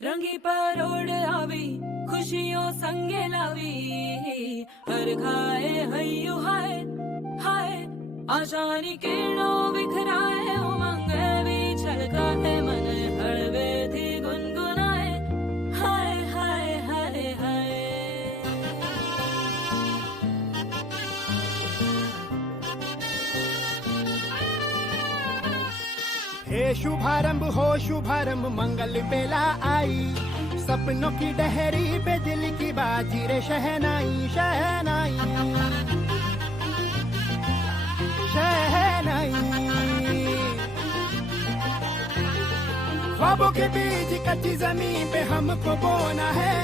रंगी परोड़ आवी खुशियों संगे लावी हर खाए हयू हाय हाय आशानी किरणों बिखराए उमंग भी छलकाए मन हड़वे थी गुनगुनाए हाय हाय हाय हाय। हे शुभारंभ हो शुभारंभ मंगल बेला आई सपनों की डहरी पे दिल की बाजी रे शहनाई शहनाई शहनाई। ख्वाबों के बीज कच्ची जमीन पे हमको बोना है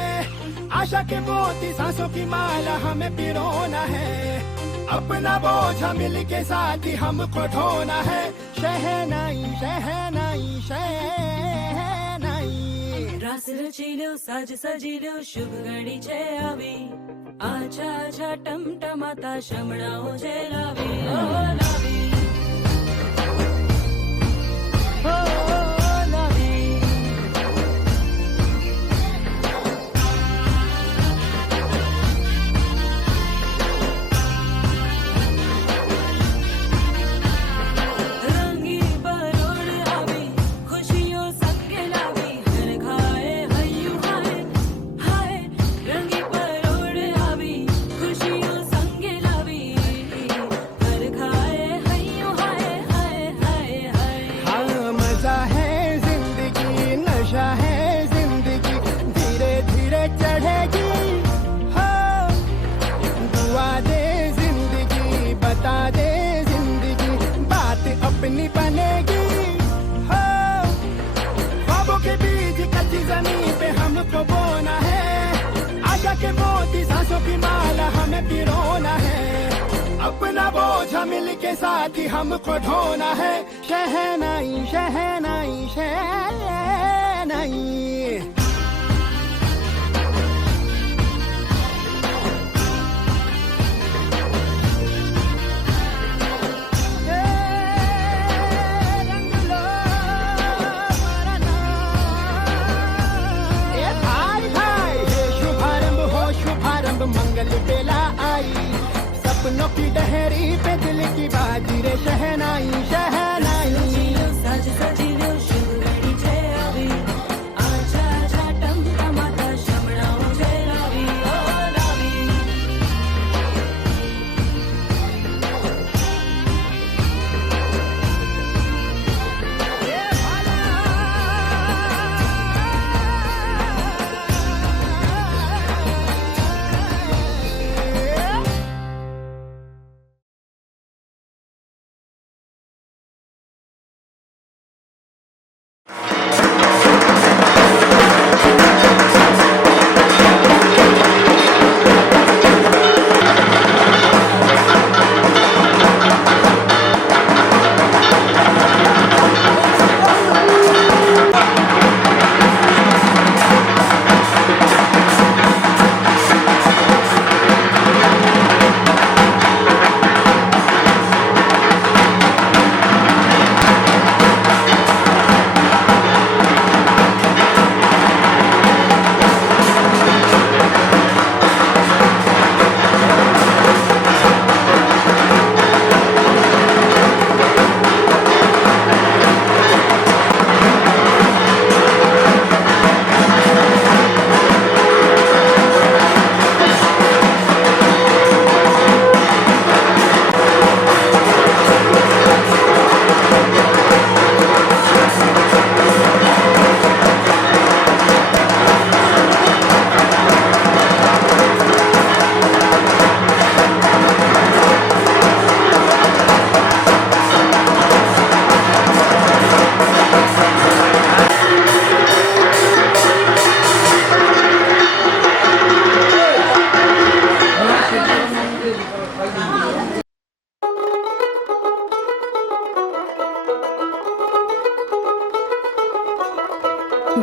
आशा के मोती सांसों की माला हमें पिरोना है अपना बोझा मिल के साथ ही हमको ढोना है शहनाई शहनाई शहनाई। रास रचिलो साज सजिलो शुभ घड़ी छे आवी आछा आछा टमटमाता शमणाओ छे लावी ओ लावी ओ लावी। रंगी परोड़ आवी खुशियों संगे लावी हर खाए हयू हाय हाय रंगी परोड़ आवी खुशियों संगे लावी हर खाए हयू हाय हाय हाय हाय। हाँ मजा है जिंदगी नशा है जिंदगी धीरे धीरे चढ़ेगी हाँ दुआ दे जिंदगी बता दे जिंदगी बात अपनी बनेगी हाँ ख्वाबों के बीज कच्ची जमीन पे हमको बोना है आशा के मोती सांसों की माला हमें पिरोना है अपना बोझा मिल के साथ ही हमको ढोना है शहनाई शहनाई शहनाई। रंग लो मरना ए भाई भाई हे शुभारंभ हो शुभारंभ मंगल बेला आई सपनों की डहरी पे दिल की बाजी रे शहनाई शहनाई। रचिलो साज सजिलो शुभ घड़ी छे आवी आछा आछा टमटमाता शमणाओ छे लावी ओ लावी ए भाला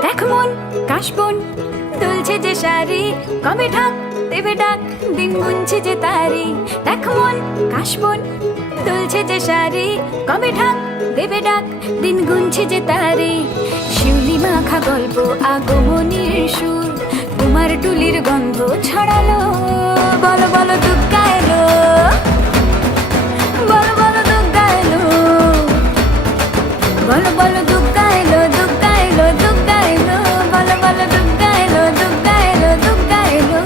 দেখ মন কাশবন দুলছে যে শাড়ি কবে ঢাক দেবে ডাক দিন গুনছে যে তারি দেখ মন কাশবন দুলছে যে শাড়ি কবে ঢাক দেবে ডাক দিন গুনছে যে তারি শিউলি মাখা গল্প আগমনীর সুর তোমার টুলির গন্ধ ছড়ালো বলো বলো দুগ্গা এলো বলো বলো দুগ্গা এলো বলো বলো দুগ্গা এলো দুগ্গা এলো দুগ্গা এলো বলো বলো দুগ্গা এলো দুগ্গা এলো দুগ্গা এলো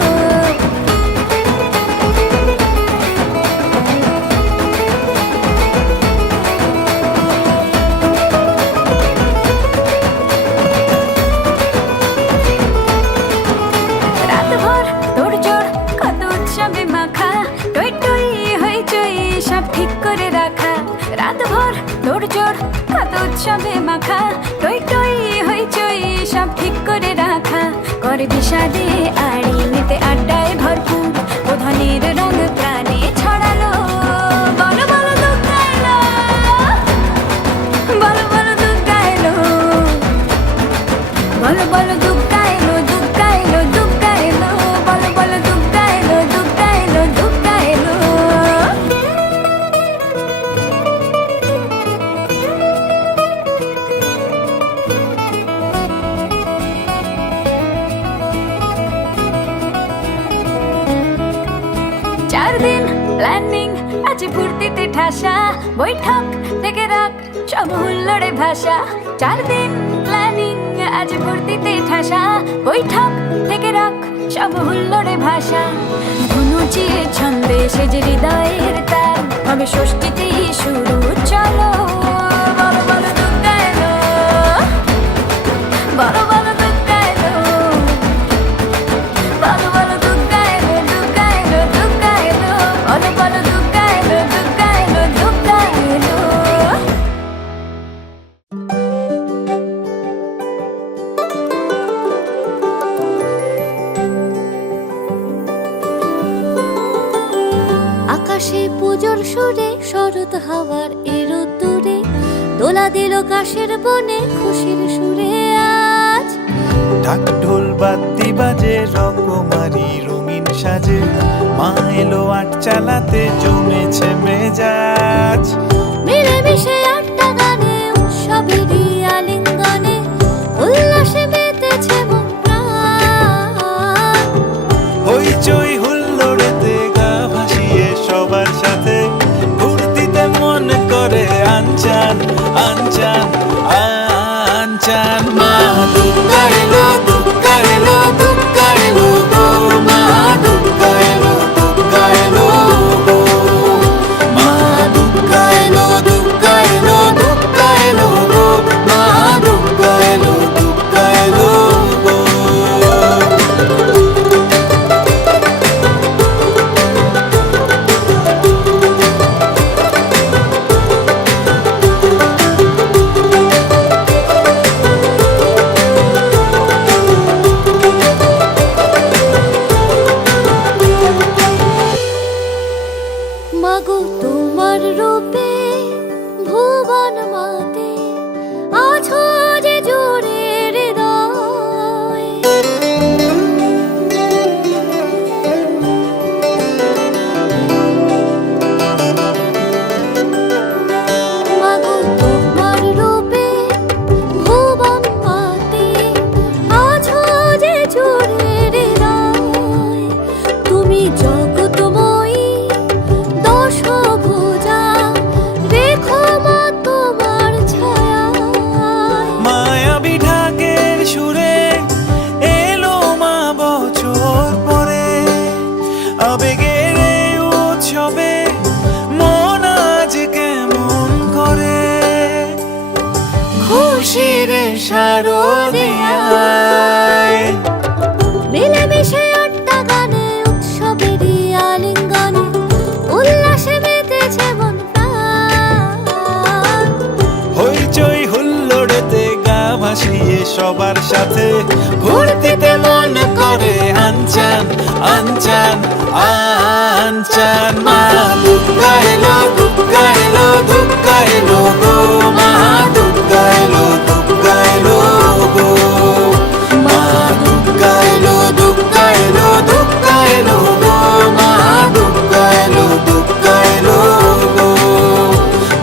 রাতভর তোড়জোড় কত উৎসবে মাখা টই টই হইচই সব ঠিক করে রাখা রাতভর তোড়জোড় কত উৎসবে মাখা টই টই হইচই সব ঠিক করে রাখা করে বিষাদে আড়ি নিতে আড্ডায় ভরপুর প্রধানের রঙ প্রাণে ছড়ালো বলো বলো দুগ্গা এলো বলো বলো দুগ্গা এলো বলো বলো দুগ্গা এলো দুগ্গা এলো দুগ্গা এলো বলো বলো দুগ্গা এলো দুগ্গা এলো দুগ্গা এলো 4 দিন প্ল্যানিং আছে ফুর্তিতে ঠাসা বৈঠক থেকে রাখ সব হুল্লোড়ে ভাষা 4 দিন প্ল্যানিং আছে ফুর্তিতে ঠাসা বৈঠক থেকে রাখ সব হুল্লোড়ে ভাষা ধনুচির ছন্দে সেজে হৃদয়ের তাল হবে ষষ্ঠীতেই শুরু চলো বলো বলো দুগ্গা এলো বলো বলো দুগ্গা এলো বলো বলো দুগ্গা এলো দুগ্গা এলো দুগ্গা এলো বলো বলো দুগ্গা এলো দুগ্গা এলো দুগ্গা এলো আকাশে পুজোর সুরে শরৎ হাওয়ার এরো দূরে দোলা দিল কাশের বনে খুশির সুরে আজ ঢাক ঢোল বাদ্যি বাজে রকমারি রঙিন সাজে মা এলো আট চালাতে জমেছে মেজাজ মিলেমিশে আটটা গানে উৎসবেরই আলিঙ্গনে উল্লাসে মেতেছে মন প্রাণ হইচই হুল্লোড়েতে গা ভাসিয়ে সবার সাথে ফুর্তিতে মন করে আনচান আনচান আনচান মা দুগ্গা এলো দুগ্গা এলো দুগ্গা এলো গো মা দুগ্গা এলো দুগ্গা এলো গো মা দুগ্গা এলো দুগ্গা এলো দুগ্গা এলো গো মা দুগ্গা এলো দুগ্গা এলো গো মাগো তোমার রূপে ভুবন মাতে আছো যে জোরে হৃদয় মাগো তোমার রূপে ভুবন মাতে আছো যে জোরে হৃদয় তুমি জগতময়ী দশভুজা দেখো মা তোমার ছায়ায় মায়াবী ঢাকের সুরে এলো মা বছর পরে আবেগের এই উৎসবে মন আজ কেমন করে খুশির শারদিয়ায় মিলেমিশে আটটা গানে উৎসবেরই আলিঙ্গনে উল্লাসে মেতেছে মন প্রাণ হইচই হুল্লোড়েতে গা ভাসিয়ে সবার সাথে ফুর্তিতে মন করে আনচান আনচান আনচান মা দুগ্গা এলো দুগ্গা এলো দুগ্গা এলো গো মা দুগ্গা এলো দুগ্গা এলো গো মা দুগ্গা এলো দুগ্গা এলো দুগ্গা এলো গো মা দুগ্গা এলো দুগ্গা এলো গো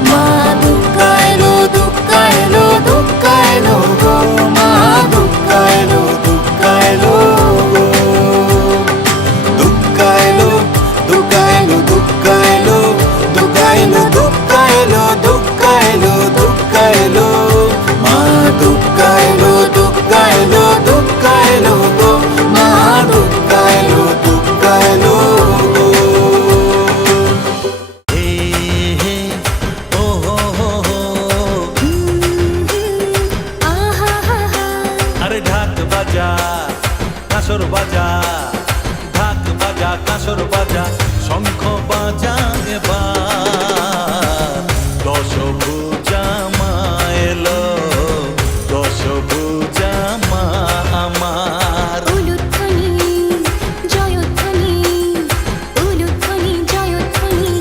মা দুগ্গা এলো দুগ্গা এলো দুগ্গা এলো গো বাজা কাঁসর বাজা, ঢাক বাজা কাঁসর বাজা, শঙ্খ বাজা এবার। দশভুজা মা এলো, দশভুজা মা আমার। উলুধ্বনি জয়ধ্বনি, উলুধ্বনি জয়ধ্বনি,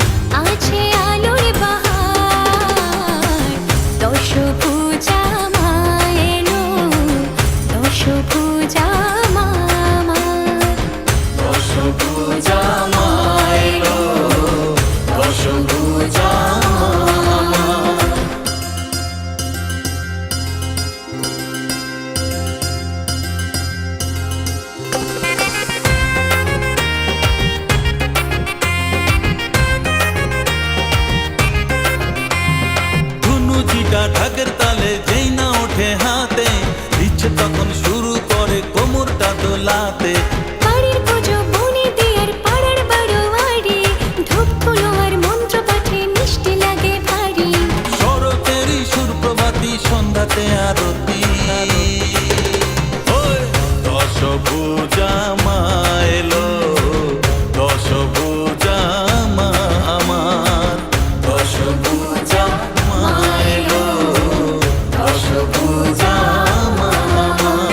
আছে আলোর বাহার। দশভুজা মা এলো, দশভুজা মা আমার। দশভুজা মা এলো, দশভুজা মা আমার। ধুনুচিটা ঢাকের তালে যেই না ওঠে হাতে, ইচ্ছে তখন শুরু করে কোমরটা দোলাতে। বাড়ির পুজো বনে দিয়ার পাড়ার বারোয়ারি, ঢোকগুলো আর মন্ত্র পাঠে মিষ্টি লাগে ভারী। শরতেরই সুরপ্রভাতী সন্ধ্যাতে আরতি। ওই দশভুজা মা এলো, দশভুজা মা আমার। দশভুজা মা এলো, দশভুজা মা আমার।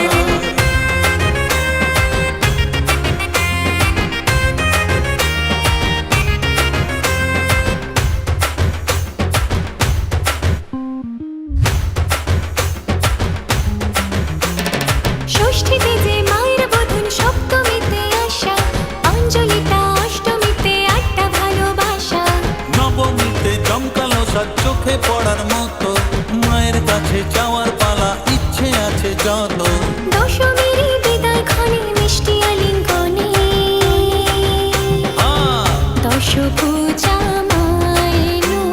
ষষ্ঠীতে যে মায়ের বোধন, সপ্তমীতে আশা, অঞ্জলিটা অষ্টমীতে আটটা ভালোবাসা। নবমীতে জমকালো সাজ চোখে পড়ার মতো, মায়ের কাছে যাওয়ার পালা ইচ্ছে আছে যত। দশমীর বিদায় ক্ষণে মিষ্টি আলিঙ্গনে, দশভুজা মা এলো,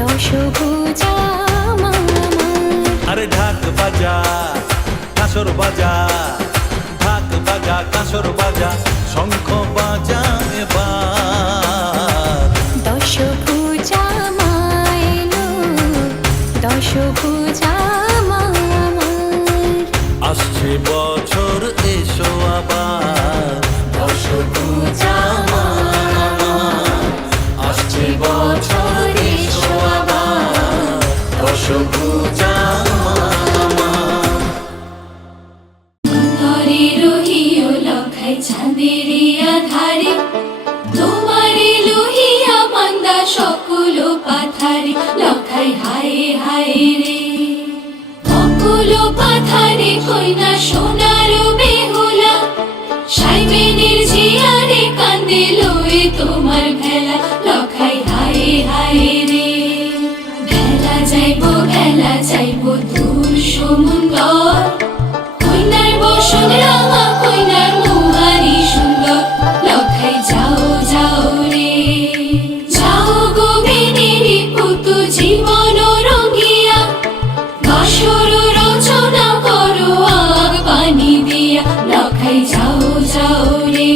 দশভুজা মা আমার। আরে ঢাক বাজা কাঁসর বাজা, ঢাক বাজা কাঁসর বাজা, শঙ্খ বাজা এবার। দশভুজা মা এলো, দশভুজা মা আমার। আসছে বছর এসো আবার, দশভুজা মা আমার। আসছে বছর এসো আবার, দশভুজা মা আমার। তরে রহিও লখাই চাঁদের আধারে, তোমারে লোহিয়া মান্দা সকল পাথারে। লখাই হায় হায় রে, সকল পাথারে কইনা সোনার বেহুলা। সাইবেনের জিয়ারে কান্দে লয়ে তোমার ভেলা। লখাই হায় হায় রে, ভেলা যাইব দূর সমুন্দর। কইনার বসন রাঙা, কইনার মুহারি সুন্দর। লখাই যাও যাও রে, যাও গোবিনেরি পুতু জীবন রঙ্গিয়া। বাসর রচনা করো আগ পানি দিয়া। লখাই যাও যাও রে,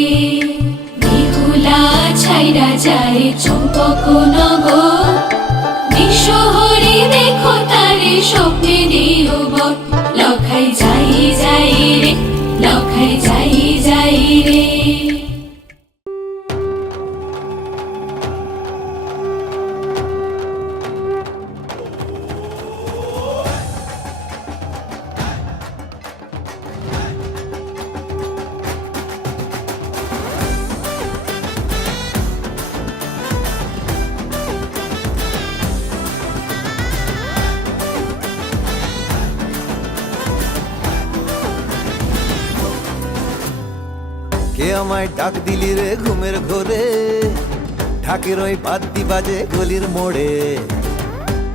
বেহুলা ছাইরা যায় চম্পক নগর। বিশ্বহরি দেখো তারে স্বপ্নে দিও বর। লখাই যাই যাই রে, লখাই যাই যাই রে। কে আমায় ডাক দিলি রে ঘুমের ঘোরে, ঢাকের ওই বাদ্যি বাজে গলির মোড়ে।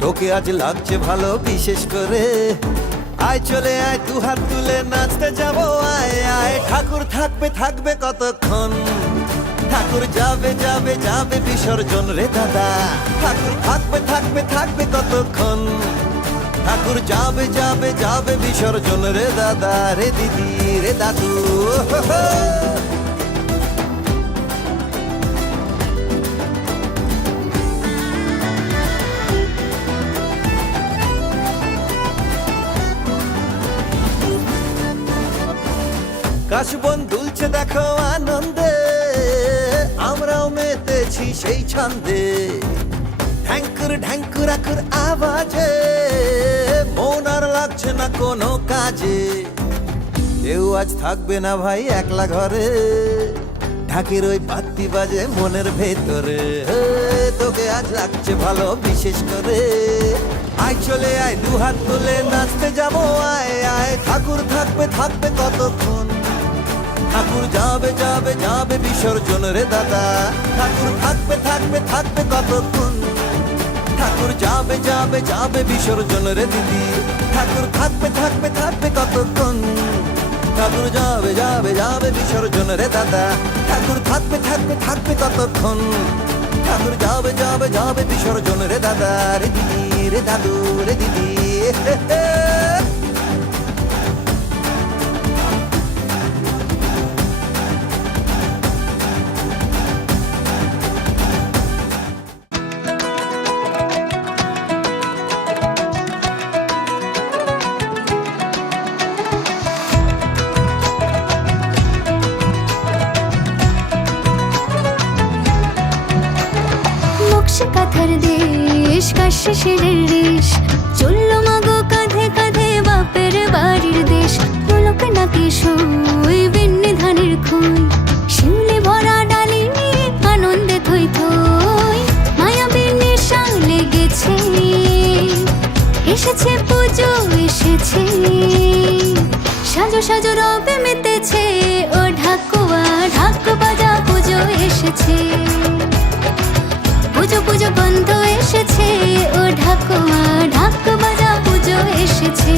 তোকে আজ লাগছে ভালো বিশেষ করে, আয় চলে আয় দু হাত তুলে নাচতে যাবো। আয় আয় ঠাকুর থাকবে থাকবে কতক্ষণ, ঠাকুর যাবে যাবে যাবে বিসর্জন রে দাদা। ঠাকুর থাকবে থাকবে থাকবে কতক্ষণ, ঠাকুর যাবে যাবে যাবে বিসর্জন রে দাদা, রে দিদি রে দাদু। কাশবন দুলছে দেখো আনন্দে, আমরাও মেতেছি সেই ছন্দে। ঢ্যাঙ্কুর ঢ্যাঙ্কুর আকুর আওয়াজে মন আর লাগছে না কোনো কাজে। কেউ আজ থাকবে না ভাই একলা ঘরে, ঢাকের ওই বাতি বাজে মনের ভেতরে। তোকে আজ লাগছে ভালো বিশেষ করে, আয় চলে আয় দুহাত তুলে নাচতে যাবো আয় আয়। ঠাকুর থাকবে থাকবে কতক্ষণ, ঠাকুর যাবে যাবে যাবে বিসর্জন রে দাদা। ঠাকুর থাকবে থাকবে থাকবে কতক্ষণ, ঠাকুর যাবে যাবে যাবে বিসর্জন রে দিদি। ঠাকুর থাকবে থাকবে থাকবে কতক্ষণ, ঠাকুর যাবে যাবে যাবে বিসর্জন রে দাদা। ঠাকুর থাকবে থাকবে থাকবে কতক্ষণ, ঠাকুর যাবে যাবে যাবে বিসর্জন রে দাদা। রে দিদি রে দাদু রে দিদি। নকশে কাঁথার দেশ কাশে শিরের রেশ, চললো মাগো কাঁধে কাঁধে বাপের বাড়ির দেশ। মুলুক নাকি সই বিন্নি ধানের খই, শিউলি ভরা ডালি নিয়ে আনন্দে থই থই। মায়াবীর নেশা লেগেছে, এসেছে পুজো এসেছে, সাজো সাজো রবে মেতেছে। ও ঢাকুয়া ঢাক বাজা পুজো এসেছে, পুজো পুজো গন্ধ এসেছে। ও ঢাকুয়া ঢাক বাজা পুজো এসেছে।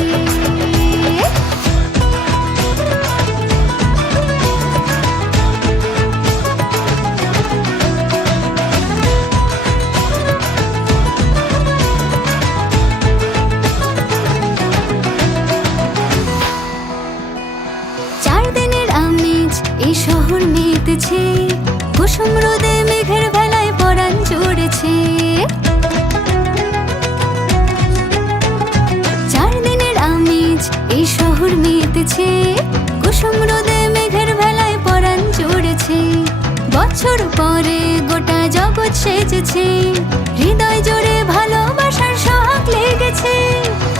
চার দিনের আমেজ এই শহর মেতেছে, কুসুম রোদে মেঘের ভেলায় পরাণ জুড়েছে। চার দিনের আমেজ এই শহর মেতেছে, কুসুম রোদে মেঘের ভেলায় পরাণ জুড়েছে। বছর পরে গোটা জগৎ সেজেছে, হৃদয় জোড়ে ভালোবাসার সোহাগ লেগেছে।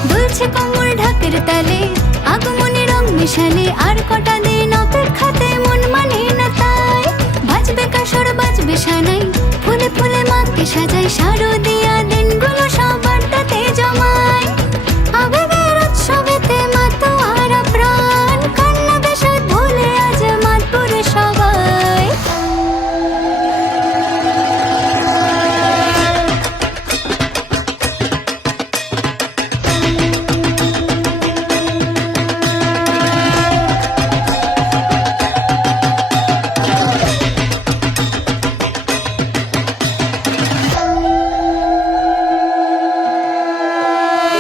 দুলছে কোমর ঢাকের তালে, আগমনী রং মিশালে। আর কটা দিন অপেক্ষাতে মন মানে না তাই, বাজবে কাসর বাজবে সানাই, ফুলে ফুলে মাকে সাজাই। শারদিয়া দিনগুলো সব আড্ডাতে জমায়, আবেগের উৎসবেতে মাতোয়ারা প্রাণ। কান্না বেশাদ ভুলে আজ মাতপুরে সবাই।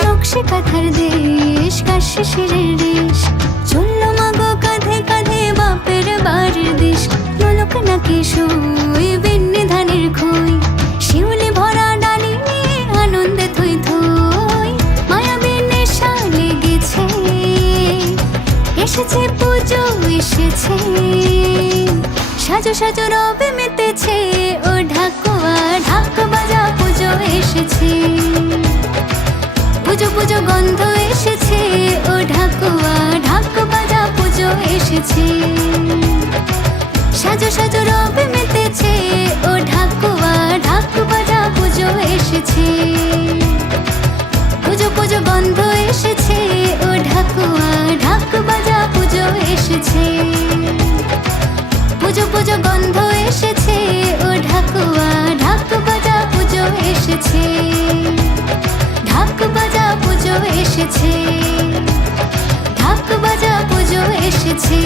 নকশে কাঁথার দেশ কাশে শিরের রেশ, চললো মাগো কাঁধে কাঁধে বাপের বাড়ির দেশ। মুলুক নাকি সই বিন্নি ধানের খই, শিউলি ভরা ডালি নিয়ে আনন্দে থই থই। মায়াবীর নেশা লেগেছে, এসেছে পুজো এসেছে, সাজো সাজো রবে মেতেছে। ও ঢাকুয়া ঢাক বাজা পুজো এসেছে, পুজো পুজো গন্ধ এসেছে। ও ঢাকুয়া ঢাক বাজা পুজো এসেছে, সাজো সাজো রবে মেতেছে। ও ঢাকুয়া ঢাক বাজা পুজো এসেছে, পুজো পুজো গন্ধ এসেছে। ও ঢাকুয়া ঢাক বাজা পুজো এসেছে, পুজো পুজো গন্ধ এসেছে। ও ঢাকুয়া ঢাক বাজা পুজো এসেছে, ঢাক বাজা পুজো এসেছে, ঢাক বাজা পুজো এসেছে।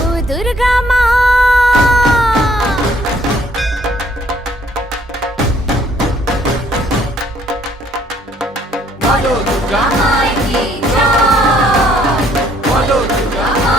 ও দুর্গা মা, বলো দুর্গা মায়ের কি জয়, বলো দুর্গা মা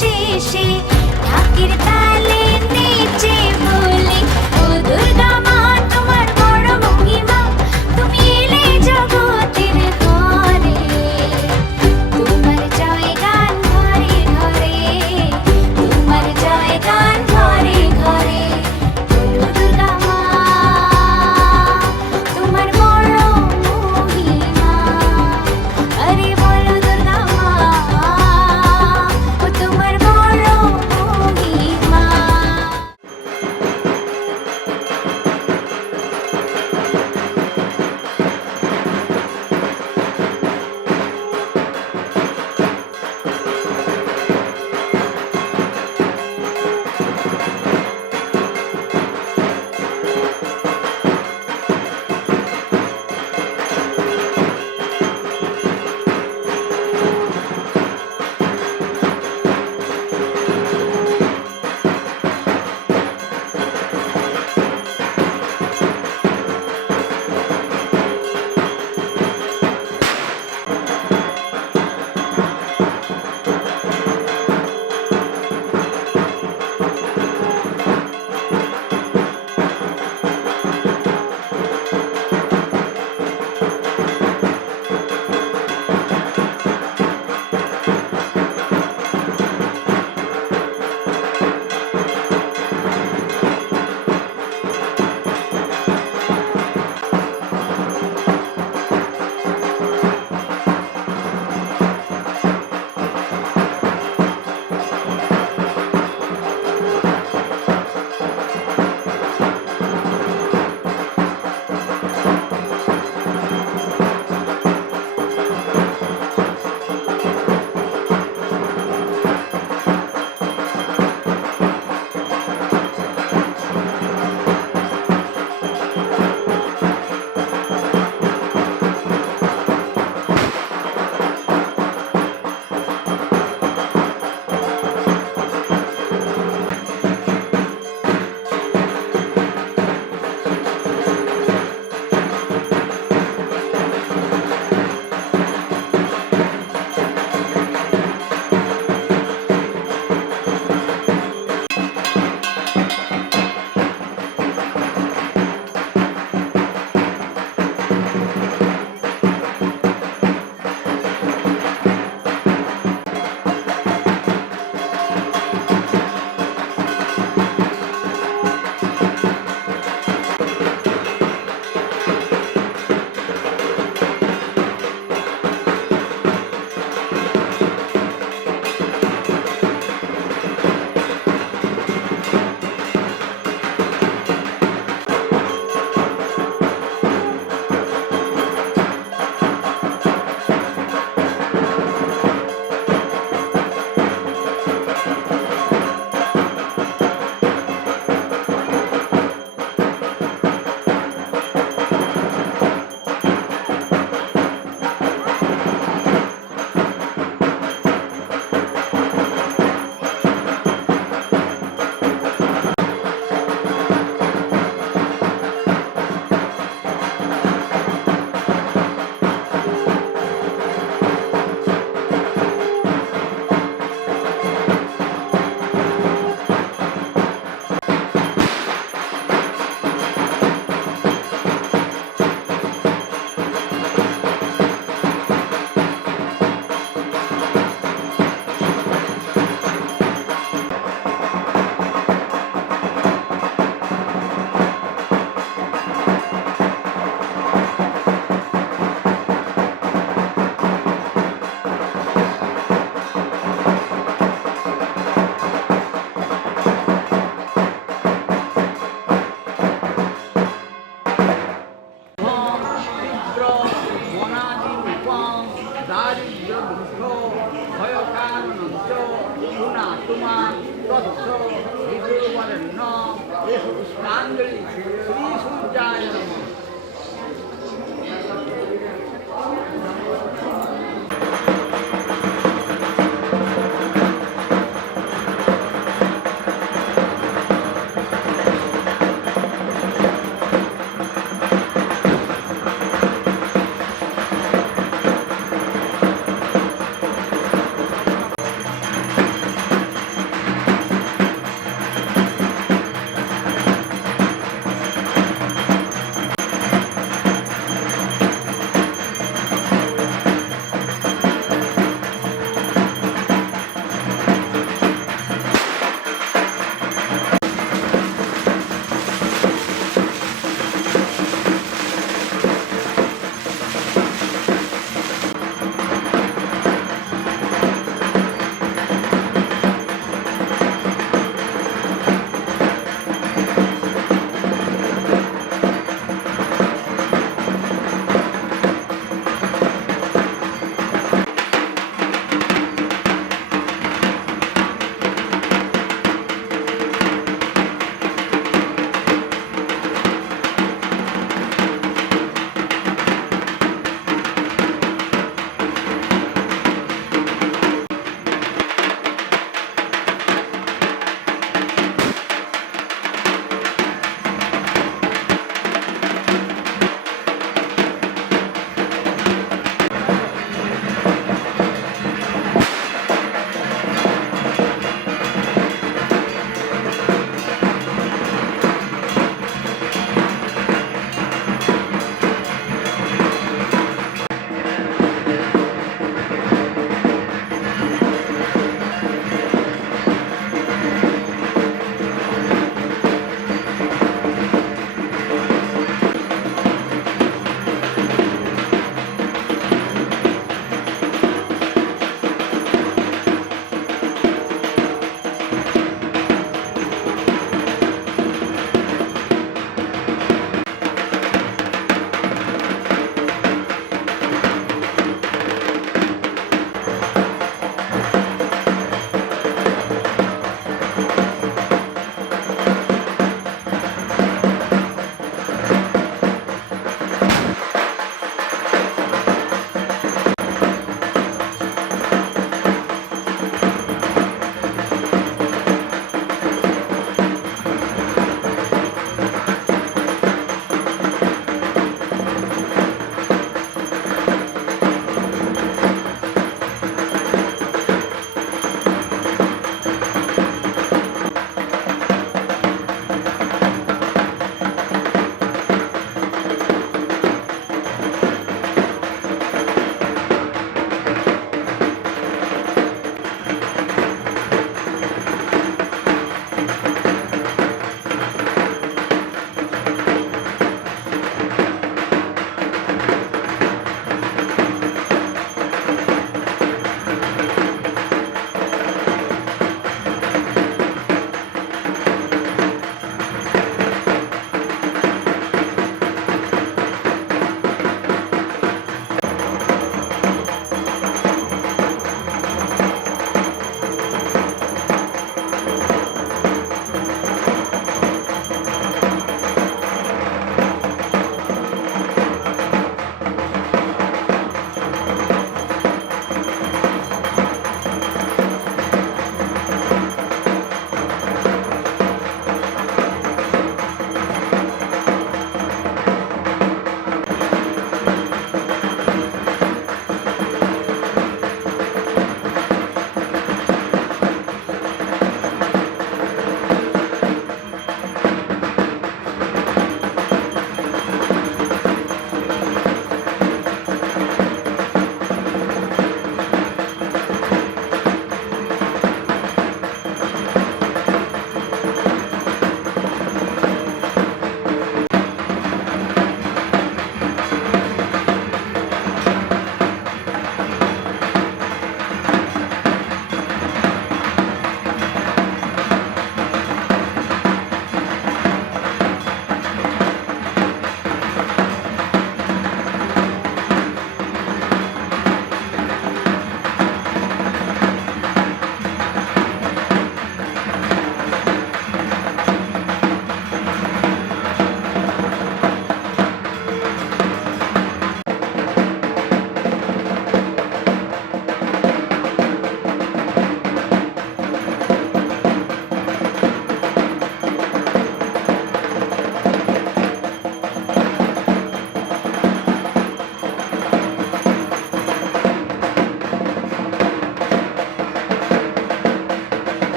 শেষে ঢাকের তালে নেচে বলি ও দুর্গা মা তোমার বড় মহিমা তুমি এলে জগতের ঘরে তোমার জয় গান ঘরে ঘরে তোমার জয় গান ঘরে ঘরে বলো দুর্গা মা তোমার বড় মহিমা আরে বলো দুর্গা মা ও তোমার বড় মহিমা।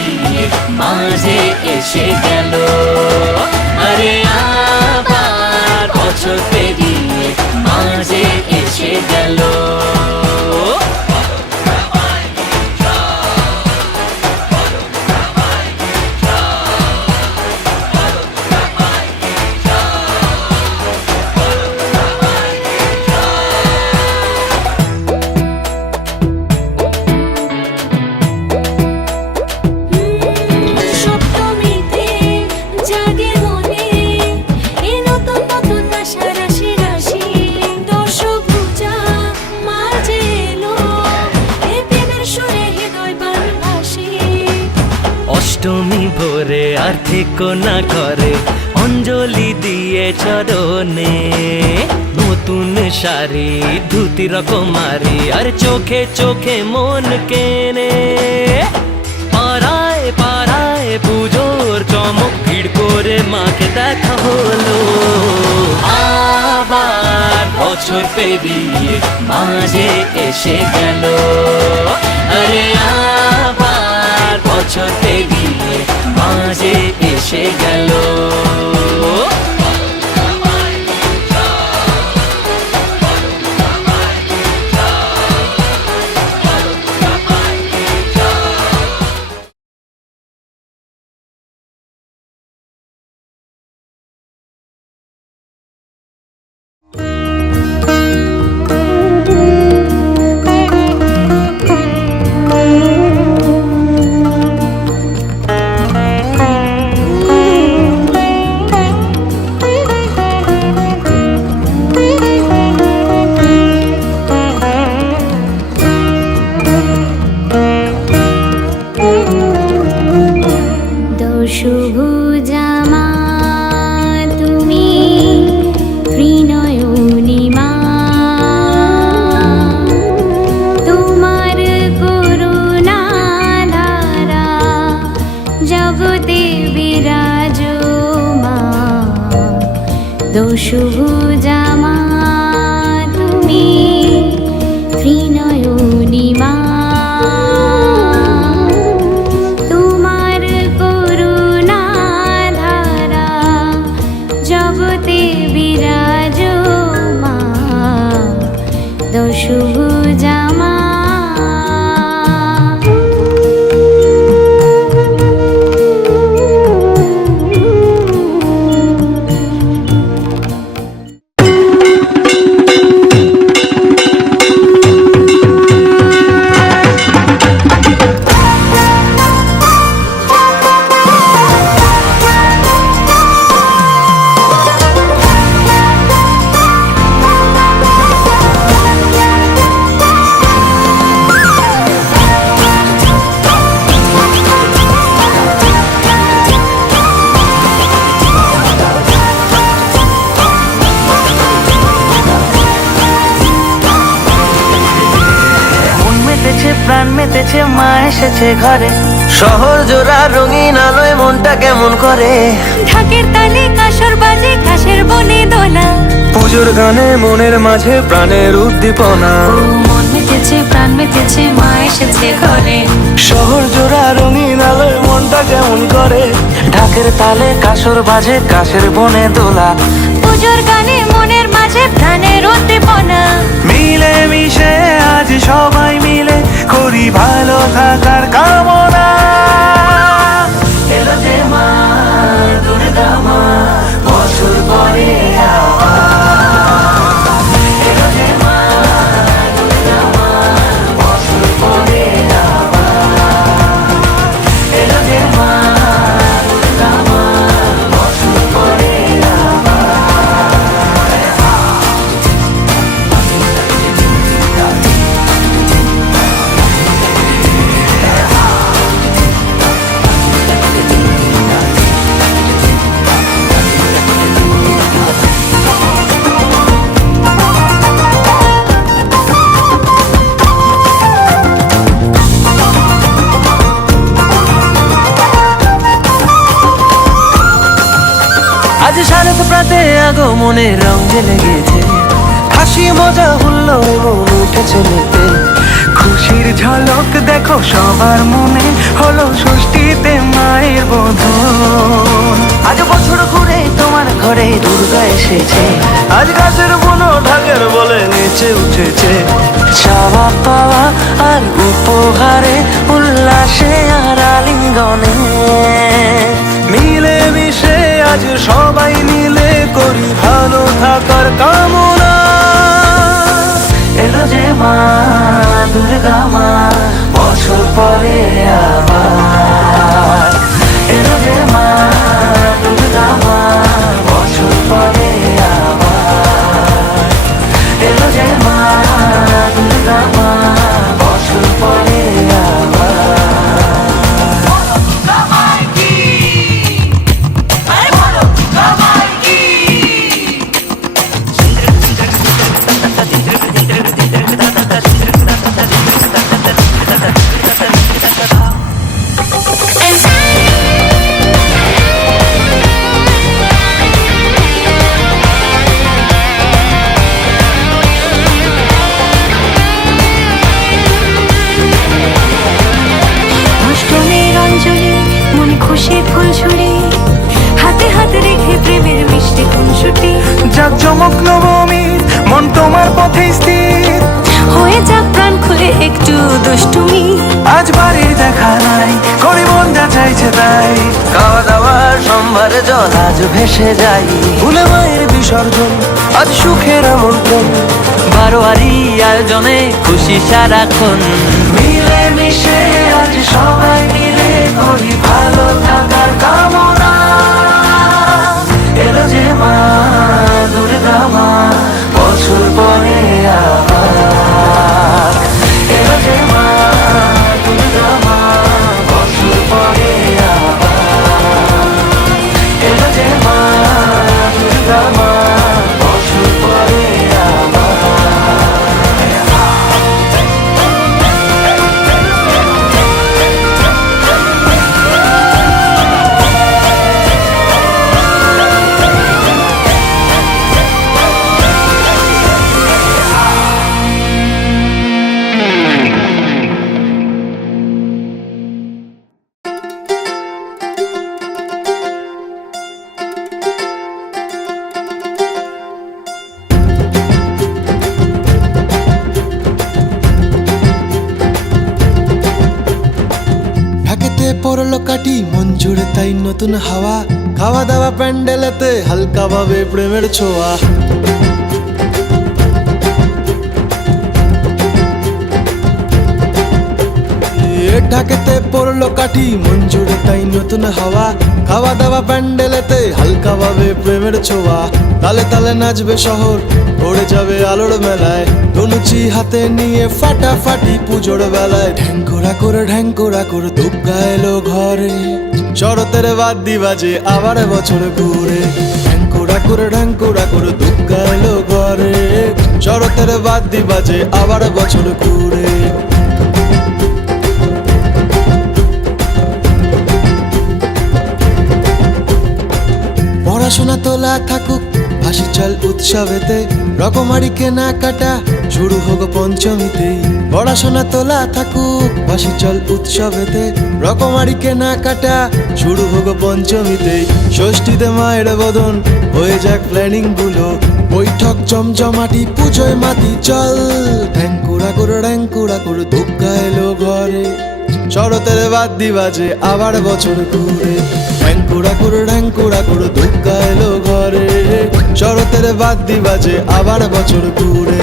পেরিয়ে মাঝে এসে গেল, আরে আবার বছর পেরিয়ে মাঝে এসে গেল। সপ্তমীতে জাগে মনে এ নতুন নতুন আশা রাশি রাশি, দশভুজা মাঝে এলো এ প্রেমের সুরে হৃদয় বান ভাসি। অষ্টমী ভোরে আর থেকো না ঘরে, অঞ্জলি দিয়ে চরণে, নতুন শাড়ি ধুতি রকমারি আর চোখে চোখে মন কেনে, পাড়ায় পাড়ায় পুজোর চমক ভিড় করে মাকে দেখা হলো, আবার বছর পেরিয়ে মাঝে এসে গেল, আরে আবার বছর পেরিয়ে মাঝে এসে গেল। দশভুজা মা তুমি ত্রিনয়নী মা, তোমার করুণা ধারা জগতে বিরাজ মা। দশভুজা মা তুমি ত্রিনয়নী মা, তোমার করুণা ধারা জগতে বিরাজ মা। দশভুজা মা প্রাণ মেতেছে মা এসেছে ঘরে, শহর জোড়া রঙিন আলোয় মনটা কেমন করে, ঢাকের তালে কাসর বাজে ঘাসের বনে দোলা, পুজোর গানে মনের মাঝে প্রাণের উদ্দীপনা, মন মেতেছে প্রাণ মেতেছে মা এসেছে ঘরে, শহর জোড়া রঙিন আলোয় মনটা কেমন করে, ঢাকের তালে কাসর বাজে কাশের বনে দোলা, পুজোর গানে মনের মাঝে প্রাণের উদ্দীপনা। মিলে মিশে আজ সবাই মিলে করি ভালো থাকার কামনা। এলো যে মা দুর্গা মা বছর পরে এলো যে মা দুর্গা মা বছর পরে এলো যে মা দুর্গা মা বছর পরে আজ শারদ প্রাতে আগমনের রং জেলে গেছে, হাসি মজা হুল্লোড় মন উঠেছে মেতে, খুশির ঝলক দেখো সবার মনে, হলো ষষ্ঠীতে মায়ের বোধন। আজ বছর ঘুরে তোমার ঘরে দুর্গা এসেছে, আজ গাছের বুনো ঢাকের বলে নেচে উঠেছে। চাওয়া পাওয়া আর উপহারে, উল্লাসে আর আলিঙ্গনে, মিলে মিশে আজ সবাই মিলে করি ভালো থাকার কামনা। এলো যে মা দুর্গা মা, বছর পরে আবার। এলো যে মা দুর্গা মা, বছর পরে আবার। এলো যে মা দুর্গা মা, বছর পরে আবার। অষ্টমীর অঞ্জলি, মনে খুশির ফুল ছুড়ি, হাতে হাতে রেখে প্রেমের মিষ্টি খুনসুটি। যাক জমক নবমী, মন তোমার পথে স্থির, হয়ে যাক প্রাণ খুলে একটু দুষ্টুমি। আজ বাড়ির দেখা নাই, করি মন যা চাইছে তাই। খাওয়া দাওয়ার সম্ভারে জল আজ ভেসে যাই, ভুলে মায়ের বিসর্জন আজ সুখের আমন্ত্রণ। বারোয়ারি আয়োজনে খুশি সারাক্ষণ, মিলে মিশে আজ সবাই মিলে করি ভালো থাকার কামনা। এলো যে মা দুর্গা মা, বছর পরে আবার। এলো যে মা দুর্গা মা, বছর পরে আবার। এলো যে মা দুর্গা মা, বছর পরে আবার। ঢাকেতে পড়লো কাটি, মন জুড়ে তাই নতুন হাওয়া। খাওয়া দাওয়া প্যান্ডেলেতে হালকা ভাবে প্রেমের ছোঁয়া। ঢাকেতে পড়লো কাঠি, মন জুড়ে তাই নতুন হাওয়া। খাওয়া দাওয়া প্যান্ডেলেতে হালকা ভাবে প্রেমের ছোঁয়া। তালে তালে নাচবে শহর, ভরে যাবে আলোর মেলায়। ধনুচি হাতে নিয়ে ফাটাফাটি পুজোর বেলায়। ঢ্যাঙ্কুরা করে দুর্গা এলো ঘরে, শরতের বাদ্যি বাজে আবার বছর ঘুরে। ঢ্যাঙ্কুরা করে দুর্গা এলো ঘরে, শরতের বাদ্যি বাজে আবার বছর ঘুরে। পড়াশোনা তোলা থাকুক, হাসি চল উৎসবেতে। রকমারি কেনাকাটা শুরু হোক পঞ্চমীতেই। পড়াশোনা তোলা থাকুক, হাসি চল উৎসবেতে। রকমারি কেনাকাটা শুরু হোক পঞ্চমীতেই। ষষ্ঠীতে মায়ের বদন হয়ে যাক প্ল্যানিং গুলো। বৈঠক জমজমাটি, পুজোয় মাতি চল। ঢ্যাঙ্কুরা করে দুর্গা এলো ঘরে, শরতের বাদ্যি বাজে আবার বছর ঘুরে। ঢ্যাঙ্কুরা করে দুর্গা এলো ঘরে, শরতের বাদ্যি বাজে আবার বছর ঘুরে।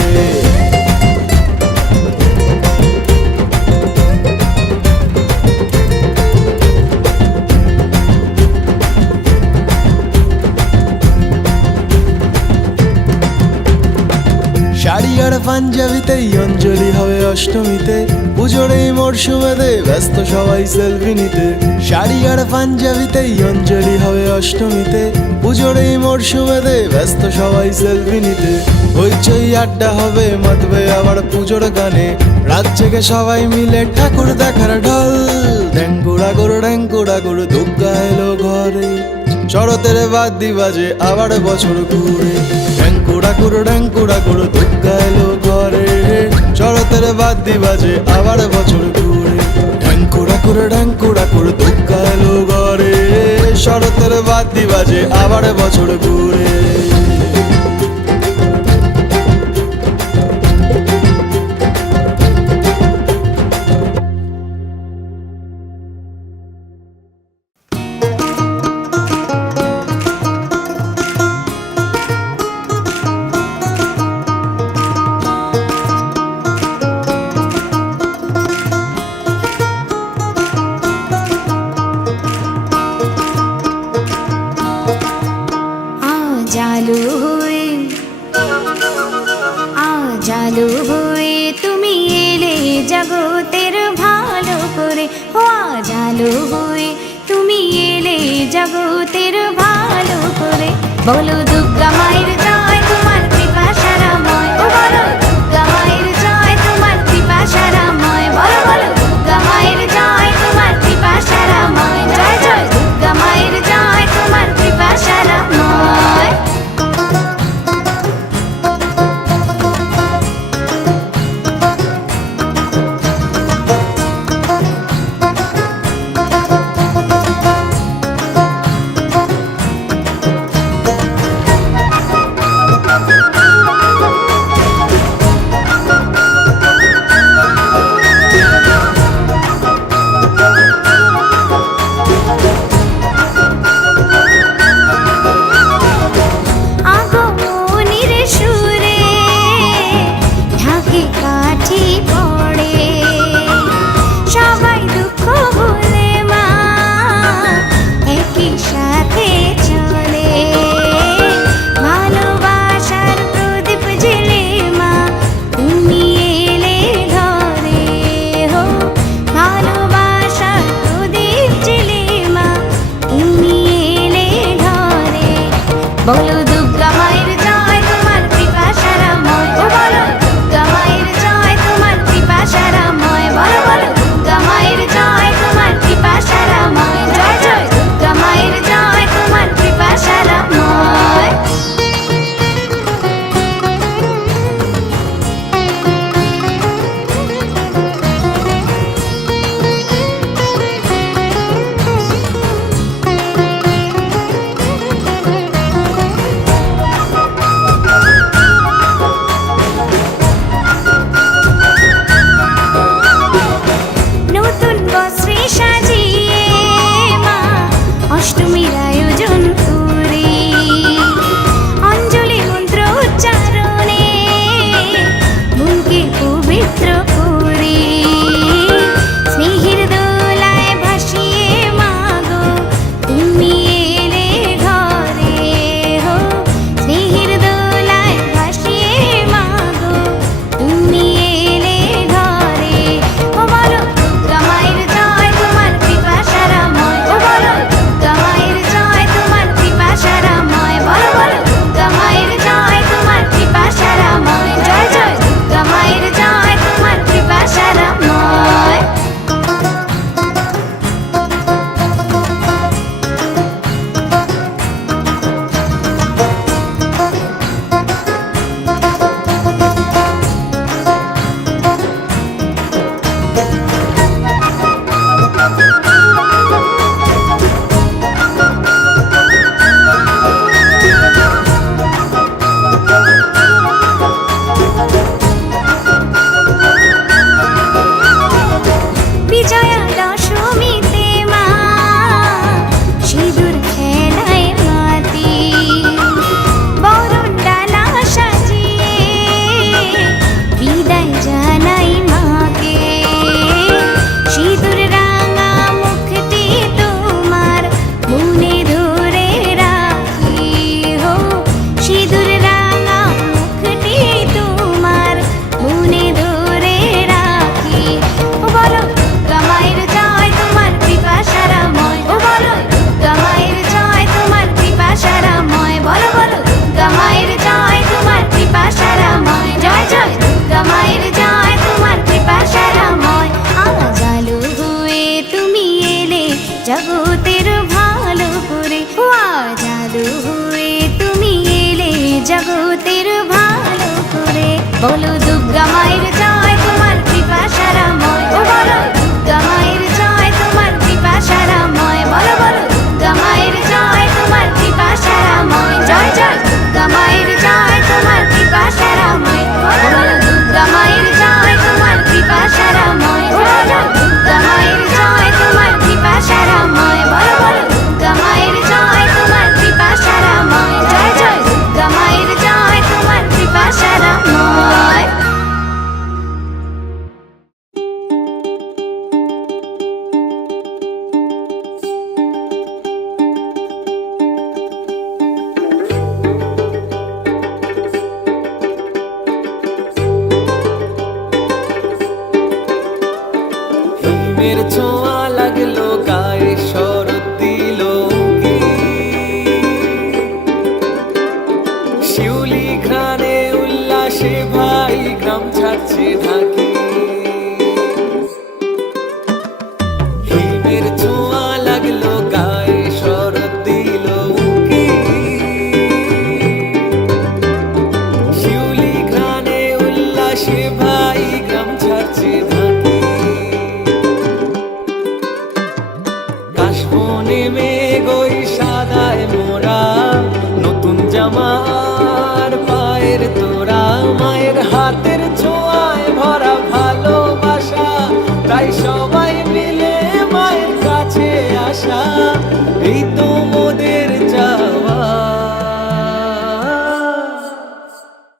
শাড়ি আর পাঞ্জাবিতেই অঞ্জলি হবে অষ্টমীতে। পুজোর এই মরশুমেতে ব্যস্ত সবাই সেলফি নিতে। শাড়ি আর পাঞ্জাবিতেই অঞ্জলি হবে অষ্টমীতে। পুজোর এই মরশুমেতে ব্যস্ত সবাই সেলফি নিতে। হইচই আড্ডা হবে, মাতবে আবার পুজোর গানে। রাত জেগে সবাই মিলে ঠাকুর দেখার ঢল। ঢ্যাঙ্কুরা করে দুর্গা এলো ঘরে, শরতের বাদ্যি বাজে আবার বছর ঘুরে। ঢ্যাঙ্কুরা করে দুর্গা এলো ঘরে, শরতের বাদ্যি বাজে আবার বছর ঘুরে, ঢ্যাঙ্কুড়া করে দুগ্গা এলো ঘরে, শরতের বাদ্যি বাজে আবার বছর ঘুরে। জালু হয়ে তুমি এলে জগতের ভালো করে, ও জালু হয়ে তুমি এলে জগতের ভালো করে। বলো দুর্গা মায়ের জয়, তোমার কৃপা সারাময়, ও বলো দুর্গা মায়ের জয়, তোমার কৃপা সারাময়, বলো বলো দুর্গা মায়ের জয়, তোমার কৃপা সারাময়, জয় জয় দুর্গা মায়ের জয়, তোমার কৃপা সারাময়। বলো দুর্গা মায়ের জয়, তোমার কৃপা সারাময়, ও বলো দুর্গা মায়ের জয়, তোমার কৃপা সারাময়, বলো বলো দুর্গা মায়ের জয়, তোমার কৃপা সারাময়, জয় জয় দুর্গা মায়ের জয়, তোমার কৃপা সারাময়। অষ্টমীর আয়োজন করি, অঞ্জলি মন্ত্র উচ্চারণে মনকে পবিত্র করি, স্নেহের দোলায় ভাসিয়ে মাগো তুমি এলে ঘরে, হো স্নেহের দোলায় ভাসিয়ে মাগো তুমি এলে ঘরে। ও বলো দুর্গা মায়ের জয়, তোমার কৃপা সারাময়, ও বলো দুর্গা মায়ের জয়, তোমার কৃপা সারাময়, বলো বলো দুর্গা মায়ের জয়, তোমার কৃপা সারাময়, জয় জয় দুর্গা মায়ের জয়, তোমার কৃপা সারাময়। বিজয়া দশমীতে মা সিঁদুর খেলায় মাতি, বরণ ডালা সাজিয়ে বিদায় জানাই মাকে, সিঁদুর রাঙা মুখটি তোমার মনে ধরে রাখি, হো সিঁদুর রাঙা মুখটি তোমার মনে ধরে রাখি। ও বলো দুর্গা মায়ের জয়, তোমার কৃপা সারাময়, ও বলো দুর্গা মায়ের জয়, তোমার কৃপা সারাময়, বলো বলো দুর্গা মায়ের জয়, তোমার কৃপা সারাময়, জয় জয় দুর্গা মায়ের জয়, তোমার কৃপা সারাময়। জালু হয়ে তুমি এলে জগতের ভালো করে, ও জালু হয়ে তুমি এলে জগতের ভালো করে। বলো দুর্গা মায়ের জয়, মেঘ ওই সাদায় মোরা, নতুন জামার পায়ের তোরা, মায়ের হাতের ছোঁয়া